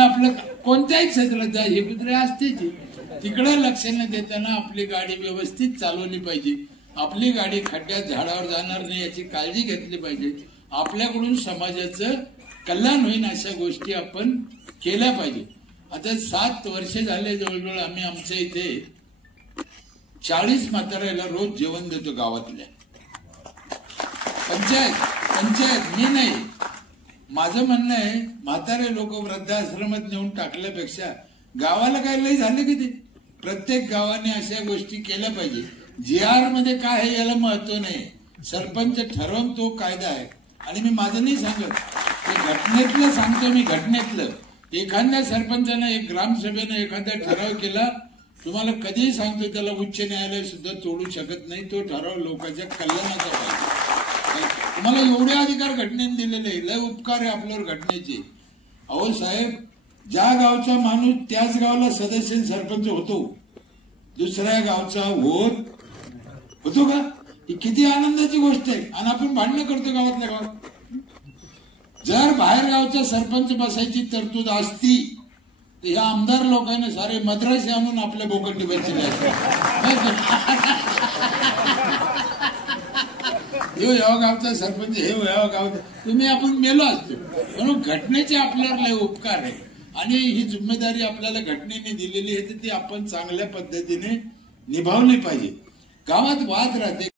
आपलं आपलं कोणत्याही क्षेत्रात जा, हे कुत्रे असतेच. तिकडे लक्ष न देताना आपली गाडी व्यवस्थित चालवली पाहिजे. आपली गाडी खड्ड्यात झाडावर जाणार नाही याची काळजी घेतली पाहिजे. आपल्याकडून समाजाचं कल्याण होईल अशा गोष्टी आपण केल्या पाहिजे. आता 7 वर्ष झाले जवळजवळ आम्ही आमच्या इथे 40 म्हाताऱ्याला रोज जेवण देतो गावातल्या. पंचायत मी नाही. माझं म्हणणं आहे म्हातारे लोक वृद्धाश्रमात नेऊन टाकल्यापेक्षा गावाला काय लय झाले की ते प्रत्येक गावाने अशा गोष्टी केल्या पाहिजे. GR मध्ये काय आहे याला महत्व नाही. सरपंच ठरवून तो कायदा आहे. आणि मी माझं नाही सांगत, ते घटनेतलं सांगतो मी. घटनेतलं एखाद्या सरपंचानं एक ग्रामसभेनं एखादा ठराव केला, तुम्हाला कधीही सांगतो त्याला उच्च न्यायालय सुद्धा तोडू शकत नाही. तो ठराव लोकांच्या कल्याणाचा पाहिजे. तुम्हाला एवढे अधिकार घटनेने दिलेले, लय उपकार आहे आपल्यावर घटनेचे. अहो साहेब, ज्या गावचा माणूस त्याच गावाला सदस्य सरपंच होतो, दुसऱ्या गावचा होतो का? ही किती आनंदाची गोष्ट आहे. आणि आपण भांडणं करतो गावातल्या गावात. जर बाहेर गावचा सरपंच बसायची तरतूद असती तर ह्या आमदार लोकांना सारे मद्रासी आणून आपल्या बोकंडी बसले असते. ह्या गावचा सरपंच, हे ह्या गावचा, तुम्ही आपण मेलो असतो. म्हणून घटनेचे आपल्यावर लय उपकार आहे. आणि ही जिम्मेदारी आपल्याला घटनेने दिलेली आहे, तर ती आपण चांगल्या पद्धतीने निभावली पाहिजे. गावात वाद राहते.